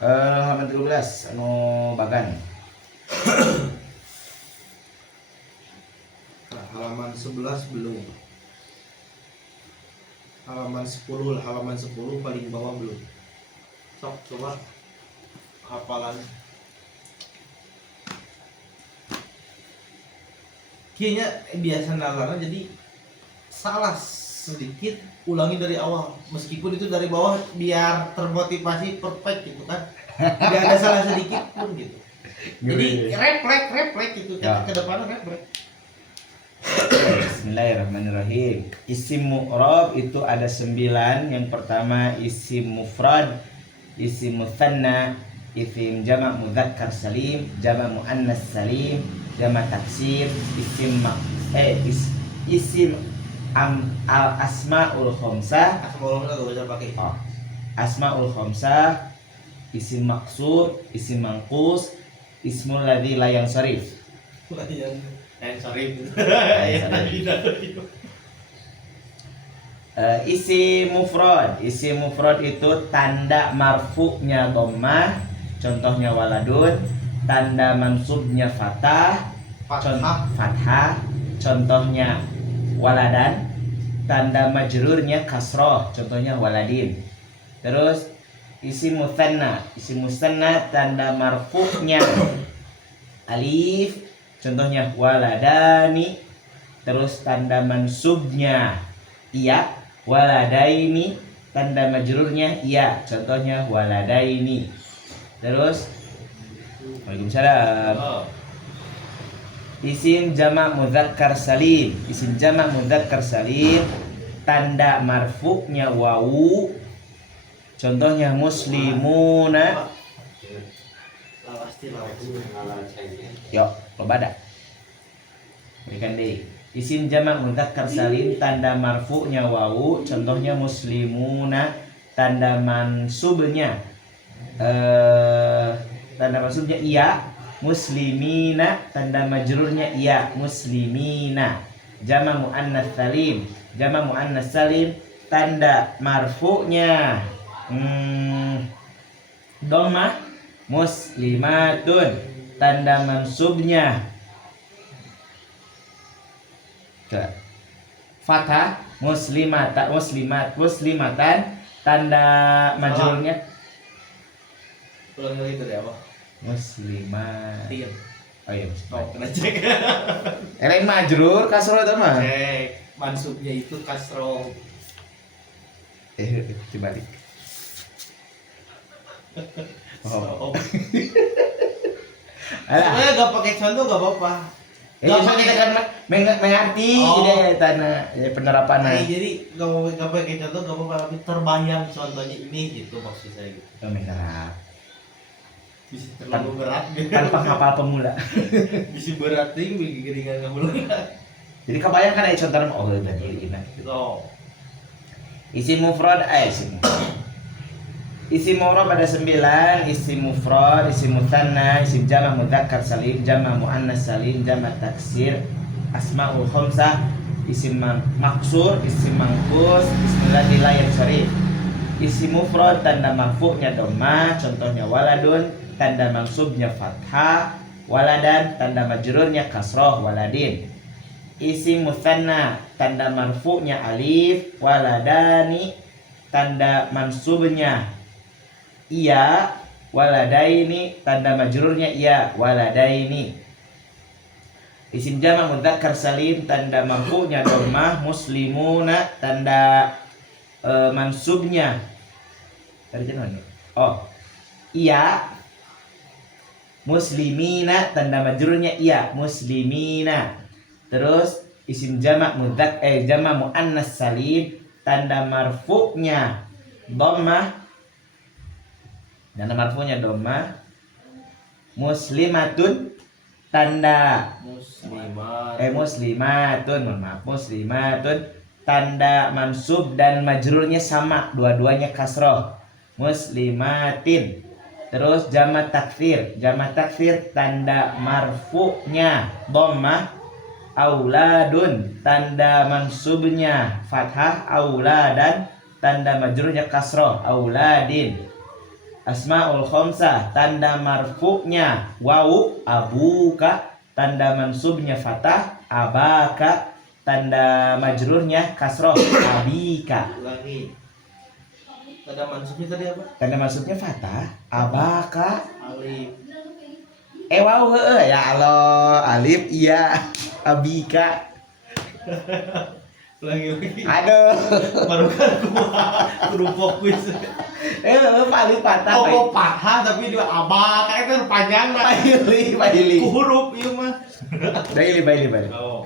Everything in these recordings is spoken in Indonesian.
Halaman 13 anu bagan. Nah, halaman 11 belum. Halaman 10 lah, halaman 10 paling bawah belum. Sok coba hafalan. Kayaknya biasa nalarnya jadi salah sedikit, ulangi dari awal. Meskipun itu dari bawah biar termotivasi perfect gitu kan. Tidak ada salah sedikit pun gitu. Jadi refleks gitu Ya. ke depan refleks. Bismillahirrahmanirrahim. Isim mu'rab itu ada 9. Yang pertama isim mufrad, isim mutsanna, isim jamak mudzakkar salim, jamak muannas salim, jamak taksir, isim al asmaul khamsah. Asmaul gak bisa pakai. Asmaul khamsah, isim maksud, isim mangkus, ismul ladzi la yansharif. Sorry. Isim mufrad itu tanda marfu'nya dhammah, contohnya waladun, tanda mansubnya fathah, contohnya waladan, tanda majrurnya kasroh, contohnya waladin. Terus isim musanna tanda marfu'nya alif, contohnya waladani. Terus tanda mansubnya iya, waladaini, tanda majrurnya iya, contohnya waladaini. Terus Waalaikumsalam. Isim jamak mudzakkar salim, tanda marfu'nya wawu, contohnya muslimuna. Yo, lobada. Berikan deh. Isim jamak mudzakkar salim tanda marfu'nya wawu, contohnya muslimuna, tanda mansubnya iya, muslimina, tanda majrurnya iya, muslimina. Jamak muannas salim, tanda marfu'nya dhammah, muslimatun, tanda mansubnya fathah, muslimatan, tanda majrurnya Ulang lagi dari apa? muslimat. Oh iya, Kena cek. Lain majrur kasroh itu mah. Cek mansubnya itu kasroh. Dibalik. Oh. Sebenarnya gak pakai contoh gak apa-apa. Gak pakai kan mengerti jadi tanah penerapan. Jadi gak pakai contoh gak apa-apa, tapi terbayang contohnya ini gitu maksud saya gitu. Menyerap. Bisa terlalu berat gitu. Tanpa hafal pemula. Bisa berat nih begini nggak mulai. Jadi kebayang kan contohnya berarti ini. Oh. Isim mufrad Isim mufrad ada 9, isim mufrad, isim mutsanna, isim jamak mudzakkar salim, jamak muannas salim, jamak taksir, asmaul khamsah, isim maksur, isim mangkus, ismul ladzi la yansharif. Isim mufrad tanda marfu'nya dhammah, contohnya waladun, tanda mansubnya fathah, waladan, tanda majrurnya kasroh, waladin. Isim mutsanna tanda marfu'nya alif, waladani, tanda mansubnya iya, waladaini, tanda majrurnya iya, waladaini. Isim jamak mudzakkar salim tanda marfu'nya dhammah, muslimuna, tanda mansubnya tadi mana? Oh, iya, muslimina, tanda majrurnya iya, muslimina. Terus isim jamak jamak muannas salim tanda marfu'nya dhammah, tanda marfu'nya dhammah, muslimatun, tanda muslimatun, tanda mansub dan majrurnya sama, dua-duanya kasroh, muslimatin. Terus jamak takfir tanda marfu'nya dhammah, auladun, tanda mansubnya fathah, auladan, tanda majrurnya kasroh, auladin. Asmaul khamsah, tanda marfu'nya wawu, abuka, tanda mansubnya fathah, abaka, tanda majrurnya kasroh, abika. Ulangi. Tanda mansubnya tadi apa? Tanda mansubnya fathah, abaka. Alif. Wawu ya Allah, alif iya, abika. Ulangi. Aduh. Baru kan kudu fokus. Paling patah. Oh, patah tapi dia abak itu panjang lah. Baili. Huruf ieu mah. Baili. Oh.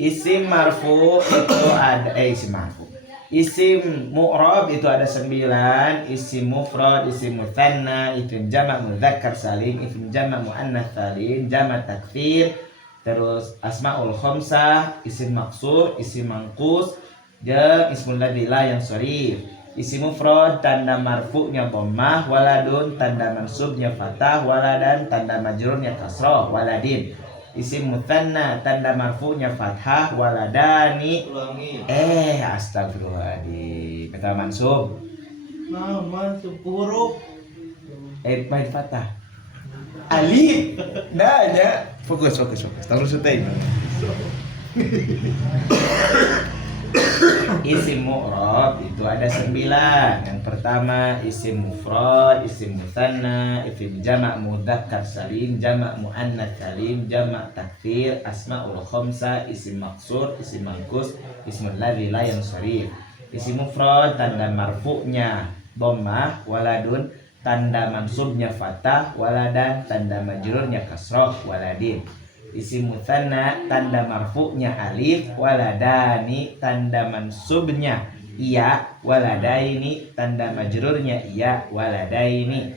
Isim marfu itu ada isim marfu. Isim mu'rab itu ada 9, isim mufrad, isim mutsanna, isim jamak mudzakkar salim, isim jamak muannats salim, jamak taktsir, terus asmaul khamsah, isim maksur, isim mangkus, jeung ismul ladzi la yang sharif. Isim mufrad tanda marfu'nya dhammah, waladun tanda mansubnya fathah, waladan tanda majrurnya kasrah, waladin. Isim mutsanna tanda marfu'nya fathah, waladani. Ulangi. Astagfirullahaladzim. Kata mansub. Nah, mansub huruf. Baik fathah. Alif. Nah, ya. Fokus. Terus setain. Isim mu'rab itu ada 9. Yang pertama isim mufrad, isim mutsanna, isim jamak mudzakkar salim, jamak muannats salim, jamak taktsir, asmaul khamsah, isim maksur, isim mangkus, ismul ladzi la yansharif. Isim mufrad tanda marfu'nya dhammah, waladun tanda mansubnya fathah, waladan tanda majrurnya kasrah, waladin. Isim mutsanna tanda marfu'nya alif, waladani tanda mansubnya iya, waladaini tanda majrurnya iya, waladaini.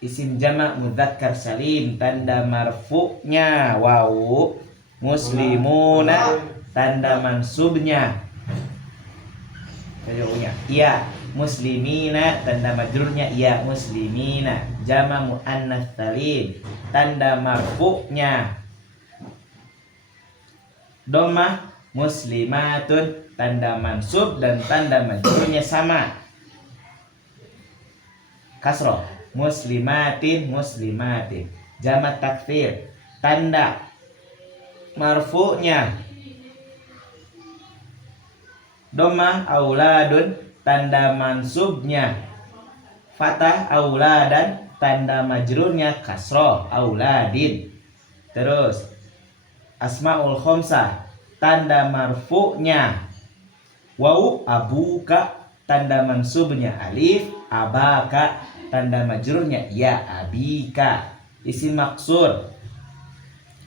Isim jamak mudzakkar salim tanda marfu'nya wawu, muslimuna tanda mansubnya iya, muslimina tanda majrurnya iya, muslimina. Jamak muannats salim tanda marfu'nya dhammah, muslimatun tanda mansub dan tanda majrurnya sama kasroh, muslimatin. Jamak taktsir tanda marfu'nya dhammah, auladun tanda mansubnya fathah, auladan tanda majrurnya kasroh, auladin. Terus asmaul khamsah tanda marfu'nya wawu, abuka tanda mansubnya alif, abaka tanda majrurnya ya, abika. Isim maksur.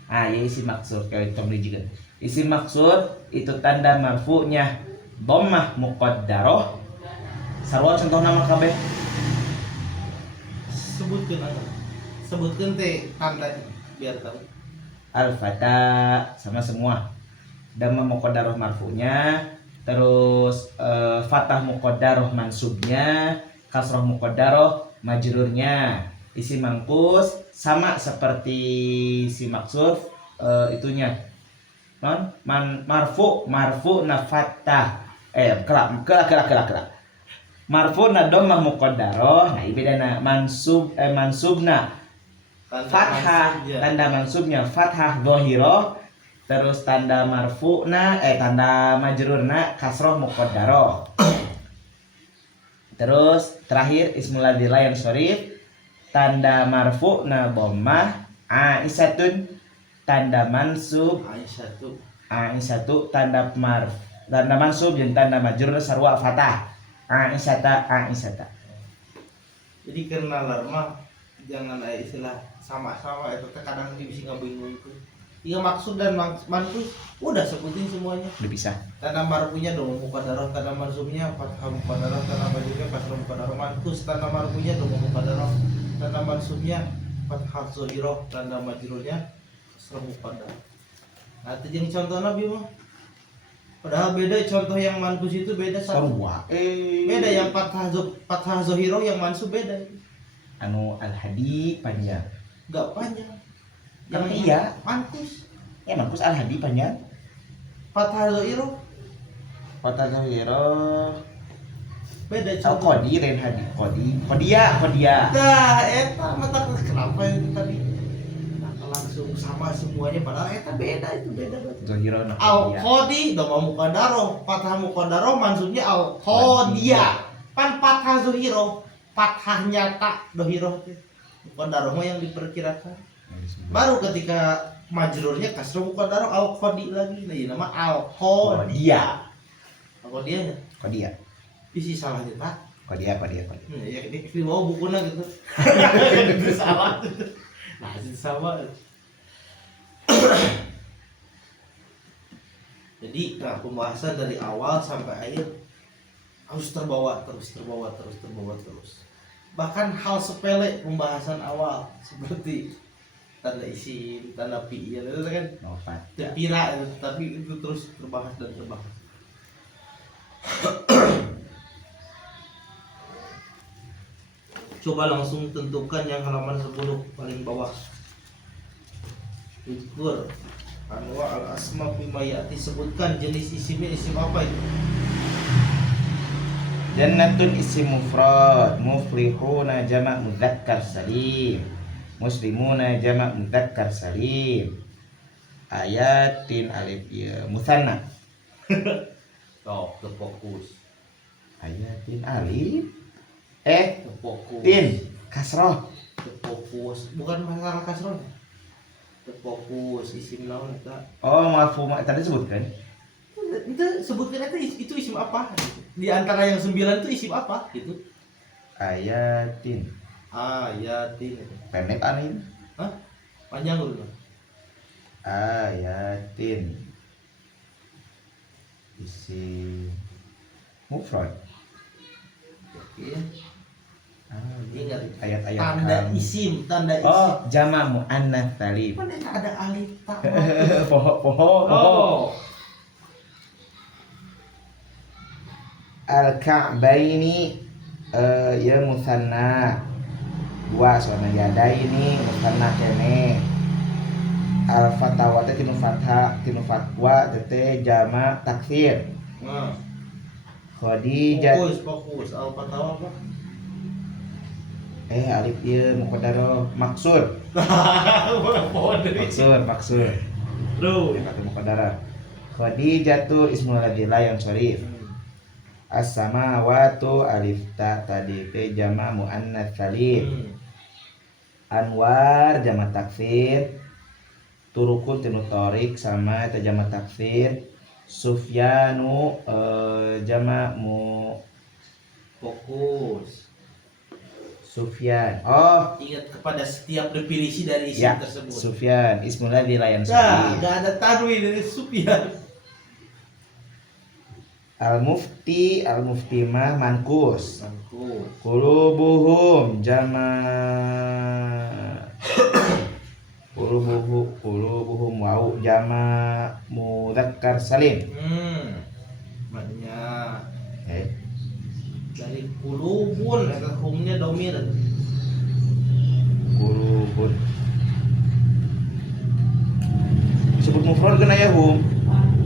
Ya isim maksur kayak juga. Isim maksur itu tanda marfu'nya dhammah muqaddarah. Sarua contoh nama kabeh. Sebutkan teh tanda biar tahu. Al-fata sama semua. Dhamma muqaddarah marfu'nya, terus fathah muqaddarah mansubnya, kasrah muqaddarah majrurnya. Isim mangkus sama seperti si maksur itunya. Non marfu na fathah. Kelak. Marfu na dhammah muqaddarah, nah bedana mansubna fathah, tanda mansubnya fathah dhahirah, terus tanda marfu'na tanda majrurna kasrah muqaddarah. Terus terakhir ismul ladzi la yansharif tanda marfu'na dhammah, aisyatun tanda mansub, aisyatu tanda mansub jeung tanda majrur sarua fathah. Aisyata. Jadi karena larma jangan ada istilah sama-sama itu kadang bisa ngabingungkeun. Iya maksud dan mansus udah sebutin semuanya. Udah bisa. Tanda marfu'nya dhamma muqaddarah, tanda mansubnya fathah muqaddarah, tanda majrurnya kasrah muqaddarah. Mankus tanda marfu'nya dhamma muqaddarah, tanda mansubnya fathah dhahirah, tanda majrurnya kasrah muqaddarah. Nah, itu jeung contohna bieu mah. Padahal beda contoh yang mankus itu beda sarua. Beda yang fathah dhahirah yang mansub beda. Anu al-hadi panjang. Enggak panjang. Yang iya mankus. Mankus al-hadi panjang. Fathah dhahirah. beda Oh, kodi lain hadi. Kodia. Nah, eta mata kenapa itu tadi langsung sama semuanya padahal eta beda itu beda. Zohiro na Al kodia. qadi doma muqaddaro, fathah muqaddaro maksudnya al qadia. Pan fathah zuhiro, fathah nyata dohiro teh. Muqaddaro mah yang diperkirakan. Baru ketika majrurnya kasroh muqaddaro al qadi lagi. Nah, ini nama al qadia. Al qadianya Kodia. isi salah ya, Pak. Kodia. Ya ini mau bukunya gitu. Itu salah. Nah, itu sama. Jadi, nah pembahasan dari awal sampai akhir harus terbawa terus. Bahkan hal sepele pembahasan awal seperti tanda isim, tanda fi'il itu kan Nofat. terkira, tapi itu terus terbahas. Coba langsung tentukan yang halaman 10 paling bawah. Ukur anwa al asma bima ya'ti, sebutkan jenis isimnya isim apa itu? Jannatun isim mufrad, muflihuna jamak mudzakkar salim, muslimuna jamak mudzakkar salim, ayatin alif ya musanna. Terfokus. Ayatin alif Terfokus. tin kasroh. Terfokus. Bukan masalah kasrohnya. Terfokus isim naon eta? Oh, mafhum tadi sebutkan. Itu sebutkan itu isim apa? Gitu. Di antara yang 9 itu isim apa? Gitu. Ayatin Ayatin. pendek alif. Hah? Panjang dulu. Ayatin isim mufrad. Oke. Ingat Ingat ayat-ayat tanda kamu. isim, tanda isim. Oh, jamak muannats salim. Mana ada alif tak? Poho. Al-Ka'baini ya musanna. Dua soalnya yadaini musanna kene. Al-Fatawa teh tinu fatwa teh jamak taksir. Nah, Khadijah fokus. Al-Fatawa apa? alif ieu muqaddaro maksud. Maksud. Bro. Kata muqaddara. Khadijatu ismul ladzi la yansharif. As-samawatu alif ta tadi teh jamak muannats salim. Anwar jamak taksir. Turukun tinu torik sama teh jamak taksir. Sufyanu jamak mu Fokus. Sufyan. Oh, Ingat kepada setiap definisi dari isim ya, tersebut. Sufyan ismul ladzi la Nah, yansharif. gak ada tanwin dari Sufyan. Al-mufti mah mankus. Fokus. Qulubuhum jamak qulubuhum wau jamak mudzakkar salim. Banyak. Dari kulubun, eta humnya domir. Qulubun disebut mufrad kan aya hum.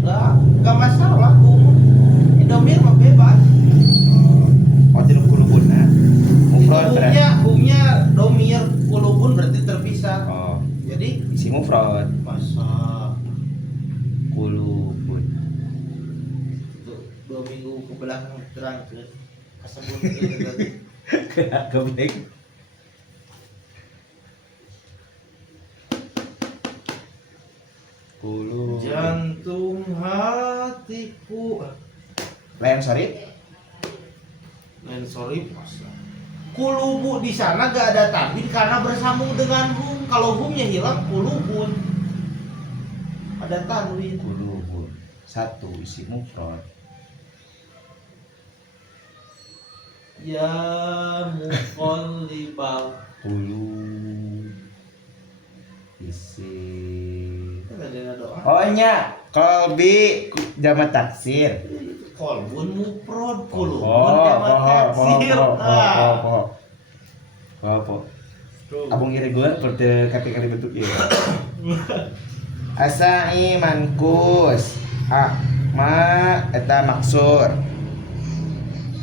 Enggak masalah hum. Domir mah bebas. Oh, tidak qulubun nah. Mufrad berarti. Humnya domir, kulubun berarti terpisah. Oh, Jadi isi mufrad masa qulubun. itu 2 minggu ke belakang terang kesebut itu tadi. Kena goblek. Qulub. Jantung hatiku. Lain sorry. Lain sorry masa. Kulubu di sana gak ada tanwin karena bersambung dengan hum. Kalau humnya hilang kulubun. Ada tanwin. Qulubun. Satu isi mufrad. Ya muqallibal. Qulub isi. Kan ada doa. Oh nya qalbi jamak taksir. Kolbun mufrad, kulubun Oh, jamak taksir. Abang iri gue seperti kali bentuk ya. Asai mankus. Ma eta maksur.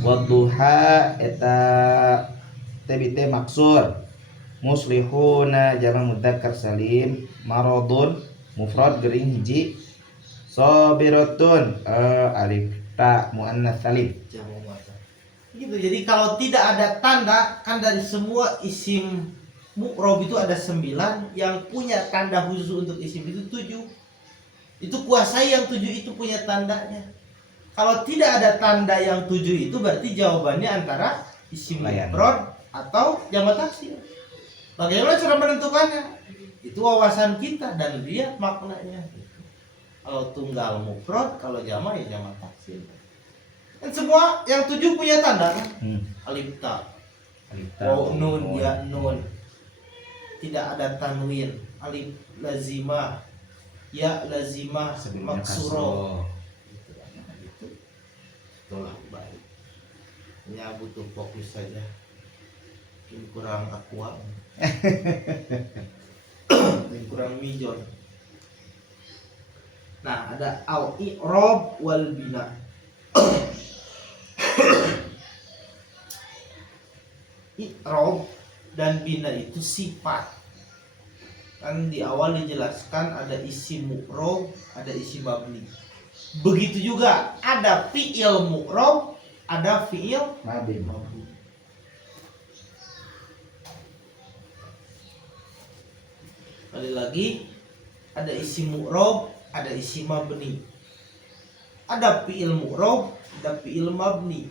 Wadduha eta TBT maksur. Muslihuna jama mudzakkar salim. Maradun mufrad gering hiji. Sabiratun alif ta muannats salim. Jamu muannas. Gitu. Jadi kalau tidak ada tanda, kan dari semua isim mu'rob itu ada 9, yang punya tanda khusus untuk isim itu 7. Itu kuasai yang 7 itu punya tandanya. Kalau tidak ada tanda yang 7 itu berarti jawabannya antara isim mufrad atau jamak taksir. Bagaimana cara menentukannya? Itu wawasan kita dan lihat maknanya. Kalau tunggal mufrad, kalau jamak ya jamak taksir. Dan semua yang 7 punya tanda kan? Alif ta, waw nun, ya nun. Tidak ada tanwin, alif lazimah, ya lazimah, maksuro. Itulah baik. Ya butuh fokus saja. Ini kurang akuat. Ini kurang mijon. Nah, ada al-i'rab wal bina. I'rab dan bina itu sifat. Kan di awal dijelaskan ada isim mu'rab, ada isim mabni. Begitu juga ada fi'il mu'rab, ada fi'il mabni. Kali lagi ada isim mu'rab, ada isim mabni. Ada fi'il mu'rab, ada fi'il mabni.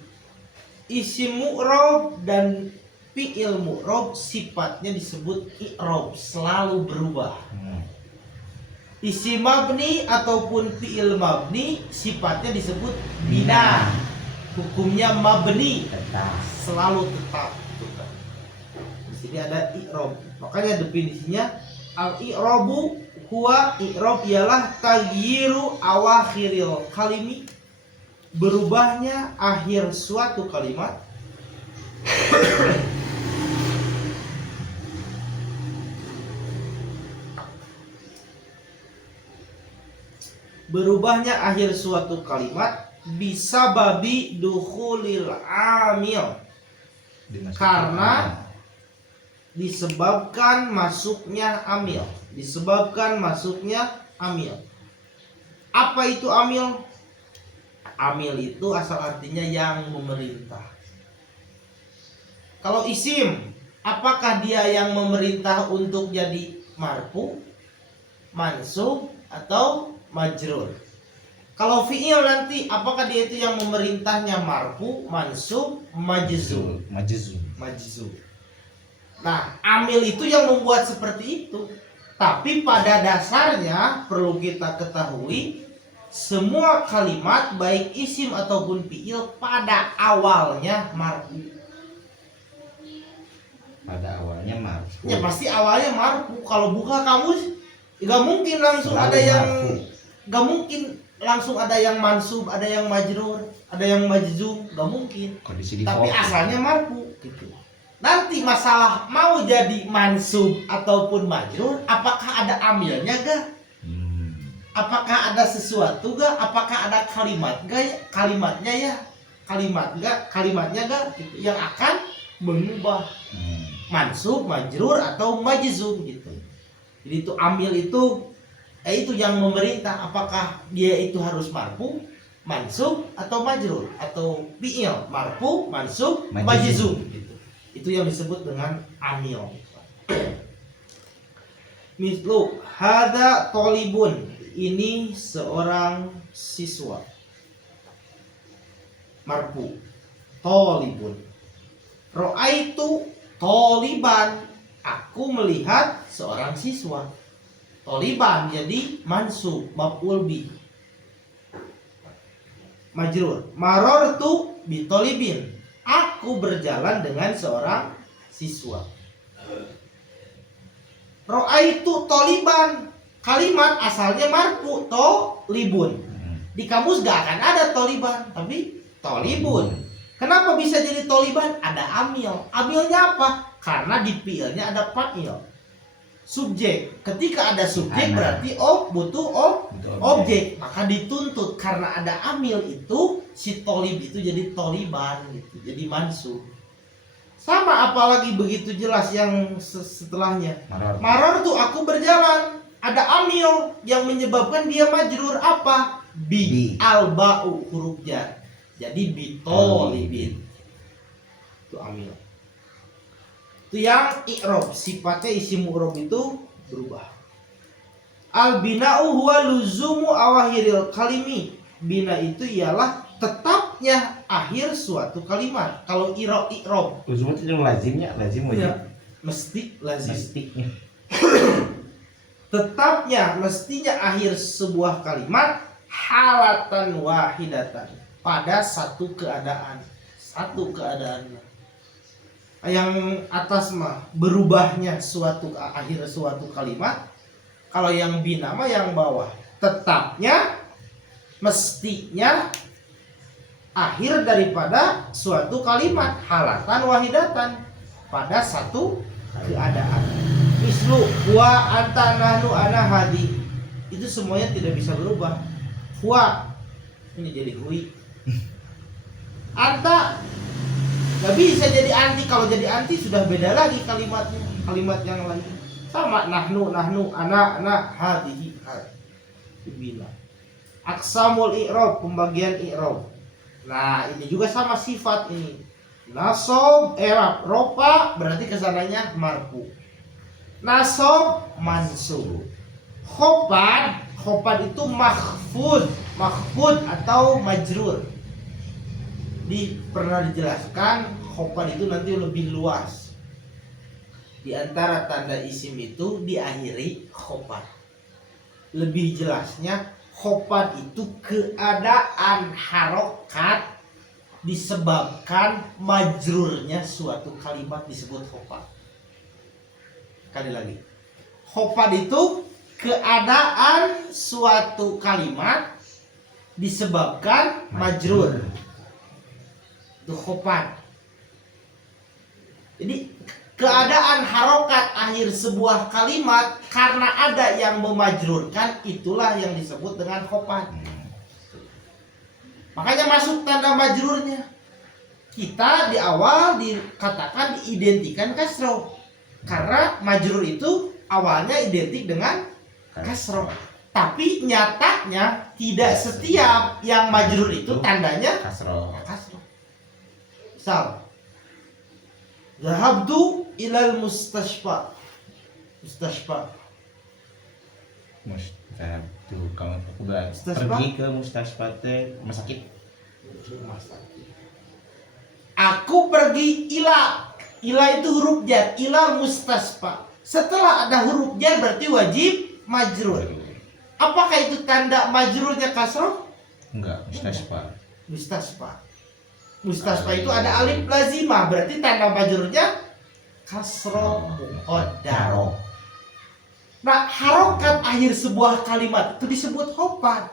Isim mu'rab dan fi'il mu'rab sifatnya disebut i'rab, selalu berubah. Isim mabni ataupun fi'il mabni sifatnya disebut bina. Hukumnya mabni, selalu tetap. Di sini ada i'rab. Makanya definisinya al-i'rabu huwa i'rab ialah taghyiru awakhiril kalimi, berubahnya akhir suatu kalimat bisa babi dukhulil amil, karena disebabkan masuknya amil. Apa itu amil? Amil itu asal artinya yang memerintah. Kalau isim, apakah dia yang memerintah untuk jadi marfu, mansub, atau majrur? Kalau fi'il nanti, apakah dia itu yang memerintahnya marfu, mansub, majzum? Majzum. Nah, amil itu yang membuat seperti itu. Tapi pada dasarnya perlu kita ketahui, semua kalimat baik isim ataupun fi'il pada awalnya marfu. Ya pasti awalnya marfu. Kalau buka kamus, nggak mungkin langsung ada yang mansub, ada yang majrur, ada yang majzum, nggak mungkin. Tapi asalnya marfu gitu. Nanti masalah mau jadi mansub ataupun majrur, apakah ada amilnya gak? Apakah ada sesuatu gak? Apakah ada kalimatnya gak? Gitu, yang akan mengubah mansub, majrur atau majzum gitu. Jadi itu amil itu yang memerintah, apakah dia itu harus marfu, mansub atau majrur, atau fi'il marfu, mansub, majzum gitu. Itu yang disebut dengan amil. Mislu hada tolibun, ini seorang siswa. Marfu, tolibun. Ro'aitu toliban, aku melihat seorang siswa. Toliban jadi mansub, maf'ul bi. Majrur, marortu bi tolibin, aku berjalan dengan seorang siswa. Ro'aitu toliban, kalimat asalnya marfu, tolibun. Di kamus gak akan ada toliban, tapi tolibun. Kenapa bisa jadi toliban? Ada amil. Amilnya apa? Karena di fi'ilnya ada fa'il. subjek. Ketika ada subjek Ana. berarti butuh Untuk objek. Maka dituntut karena ada amil itu si tolib itu jadi toliban gitu. Jadi mansub. Sama apalagi begitu jelas yang setelahnya. Maror. Maror tuh aku berjalan. Ada amil yang menyebabkan dia majrur apa? Bi. Bi. Al-ba'u huruf jar. Jadi bitolibin. Itu amil. Itu yang i'rob, sifatnya isim mu'rob itu berubah. Al bina'u huwa luzumu awahiril kalimi. Bina itu ialah tetapnya akhir suatu kalimat. Kalau i'rob Uzum itu yang lazimnya, lazim wajib. ya, mesti lazim. Mestiknya. Tetapnya mestinya akhir sebuah kalimat halatan wahidatan, pada satu keadaan. Satu keadaannya. Yang atas mah berubahnya suatu akhir suatu kalimat. Kalau yang bina mah yang bawah tetapnya mestinya akhir daripada suatu kalimat halatan wahidatan, pada satu keadaan. Mislu wa anta nahnu ana hadi, itu semuanya tidak bisa berubah. Wa ini jadi hui. Anta nggak bisa jadi anti. Kalau jadi anti sudah beda lagi kalimatnya, kalimat yang lain. Sama nahnu ana hadihi bila. Aqsamul i'rab, pembagian i'rab. Nah ini juga sama sifat ini. Nasob i'rab rofa berarti kesananya marfu. Nasob mansub. Khofad itu mahfud atau majrur. Pernah dijelaskan khofad itu nanti lebih luas. Di antara tanda isim itu diakhiri khofad. Lebih jelasnya khofad itu keadaan harokat disebabkan majrurnya suatu kalimat disebut khofad. Sekali lagi, khofad itu keadaan suatu kalimat disebabkan majrur. Itu khofad. Jadi keadaan harokat akhir sebuah kalimat karena ada yang memajrurkan, itulah yang disebut dengan khofad. Makanya masuk tanda majrurnya. Kita di awal dikatakan diidentikan kasroh, karena majrur itu awalnya identik dengan kasroh. Tapi nyatanya tidak setiap yang majrur itu tandanya Kasroh. kasroh. Misal, zahabtu ilal mustashfa. Mustashfa. Tuh, kalau aku udah Mustasfa? pergi ke mustasfa teh rumah sakit. Aku pergi ila. Ila itu huruf jar. Ila mustashfa. Setelah ada huruf jar berarti wajib majrur. Apakah itu tanda majrurnya kasroh? Enggak, mustasfa. Mustashfa. Mustashfa itu ada alif lazimah, berarti tanda majrurnya kasroh muqaddar. Nah, harokat akhir sebuah kalimat itu disebut khofad.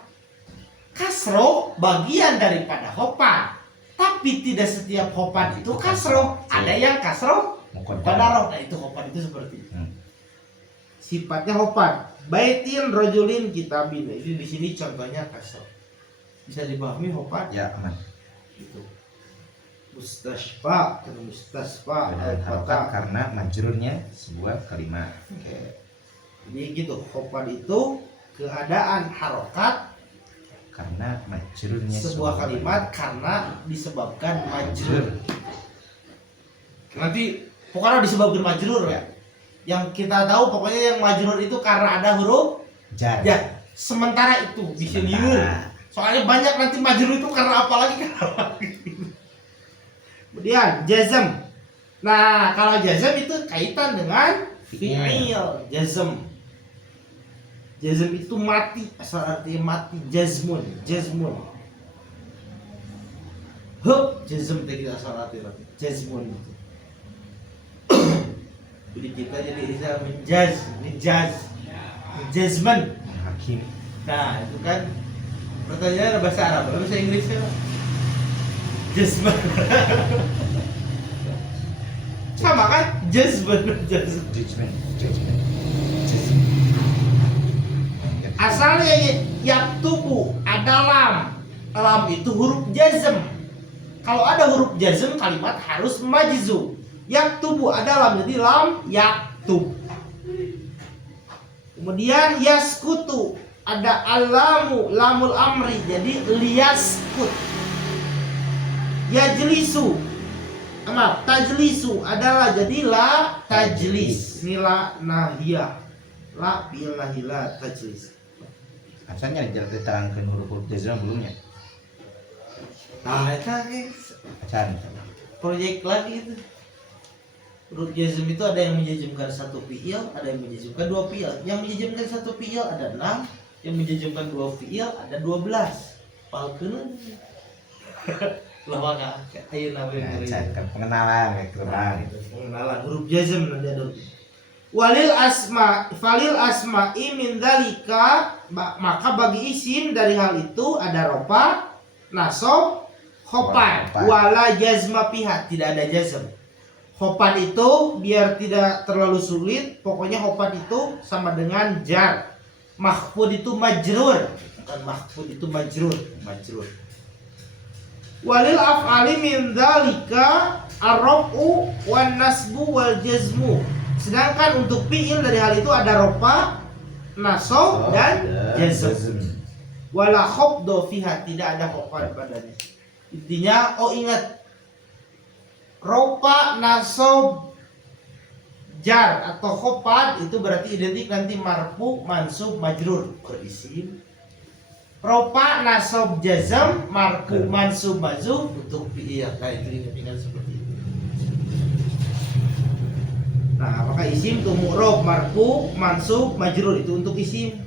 Kasroh bagian daripada khofad. Tapi tidak setiap khofad itu kasroh. Ada yang kasroh muqaddar. Nah, itu khofad itu seperti itu. Sifatnya khofad. Baitin rojulin kitabin. Ini di sini contohnya kasroh. Bisa dipahami khofad? Ya, aman. Itu. Mustashfa, mustashfa Dan harokat karena majrurnya sebuah kalimat. Oke. Jadi gitu, khofad itu keadaan harokat Karena majrurnya sebuah kalimat karena disebabkan majrur. Nanti pokoknya disebabkan majrur ya. Yang kita tahu pokoknya yang majrur itu karena ada huruf jar. ya. Sementara itu bisa Sementara. Soalnya banyak nanti majrur itu karena apa lagi? Kemudian jazm. Nah, kalau jazm itu kaitan dengan fi'il. Jazm. Jazm itu mati, asal artinya mati. Jazmun. Jazm tadi asal artinya jazmun itu. Jadi kita jadi bisa menjazman. Hakim. Nah, itu kan pertanyaannya bahasa Arab, bahasa Inggrisnya jazman. sama kan? Jazman. Judgment. Asalnya yaktubu ada lam. Lam itu huruf jazm. Kalau ada huruf jazm kalimat harus majzum. Yaktubu ada lam, jadi lam yaktub. Kemudian yaskutu ada alamu lamul amri, jadi liyaskut. Yajlisu, maaf, tajlisu adalah jadi la tajlis. Ini la nahiyah. La bil nahila tajlis. Asalnya diterangkan huruf-huruf jazm belumnya. Nah, itu Acan. proyek lagi itu. Huruf jazm itu ada yang menjazmkan satu fiil, ada yang menjazmkan dua fiil. Yang menjazmkan satu fiil ada 6, yang menjazmkan dua fiil ada 12. Palkeun. Lah maka ayeuna we Acan kan pengenalan kayak kurang. pengenalan huruf jazm nanti ada. Falil asma'i min dzalika, maka bagi isim dari hal itu ada rofa, nasab, khopan. Wala jazma piha, tidak ada jazm. Khopan itu biar tidak terlalu sulit, pokoknya khopan itu sama dengan jar. Mahfud itu majrur, bukan mahfud itu majrur. Walil af'ali min dzalika ar-raf'u wan nasbu wal jazmu. Sedangkan untuk fi'il dari hal itu ada rofa, nasab dan jazm. Wala khafdhu fiha, tidak ada khopan padanya. Intinya ingat, rofa, nasab, jar atau khopan itu berarti identik nanti marfu, mansub, majrur berisim. Rofa, nasab, jazm, marfu, mansub, majzum untuk fi'il. Nah, itu ingat seperti itu. Nah, maka isim itu mu'rab, marfu, mansub, majrur itu untuk isim.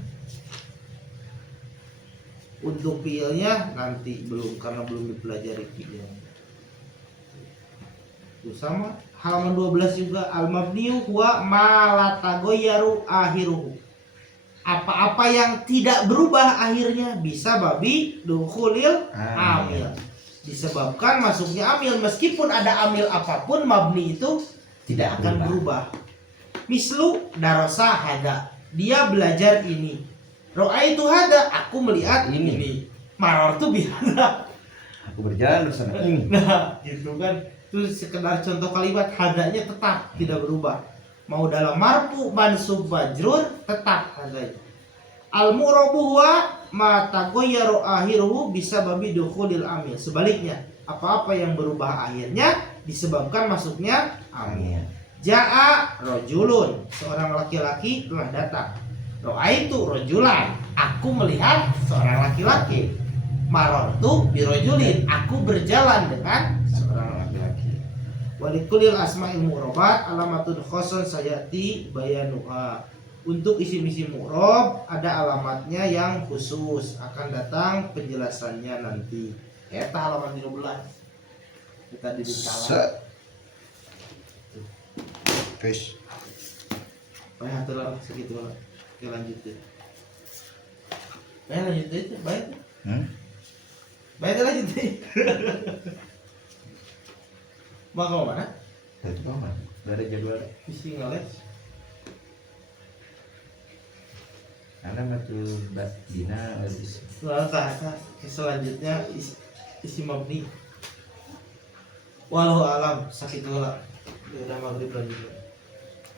Untuk fi'ilnya nanti belum, karena belum dipelajari fi'il. Itu sama halaman 12 juga, al-mabniyu huwa ma la taghayyaru akhiruhu. Apa-apa yang tidak berubah akhirnya bisa babi dukhulil amil. Disebabkan masuknya amil, meskipun ada amil apapun mabni itu tidak akan berubah. Mislu darasa hada, dia belajar ini. Ro'aitu hada, aku melihat ini. Marartu bihada, Aku berjalan bersama ini. nah gitu kan. Itu sekedar contoh kalimat, hadanya tetap tidak berubah. Mau dalam marfu, mansub, majrur tetap hadanya. Al-mu'rabu huwa ma taghayyaru akhiruhu bisa babi dukhulil amil. Sebaliknya, apa-apa yang berubah akhirnya disebabkan masuknya amil. Ja'a rajulun, seorang laki-laki telah datang. Ro'aitu rajulan, aku melihat seorang laki-laki. Marartu birajulin, aku berjalan dengan seorang laki-laki. Walikulil asma'il mu'rabat alamatun khosun sayati bayanuha. Untuk isim-isim mu'rab ada alamatnya yang khusus, akan datang penjelasannya nanti. Eta halaman 13. Kita di salah. Fish. Baik, atulah segitu lah. Oke, lanjutin. Baik, lanjutin. Baik. Baik, lanjutin. Mau ke mana? Dari mana? Dari jadwal. Isi ngeles. Karena matu Dina habis. Lalu selanjutnya isi mabni. Walau alam sakit bola. Udah maghrib lanjut.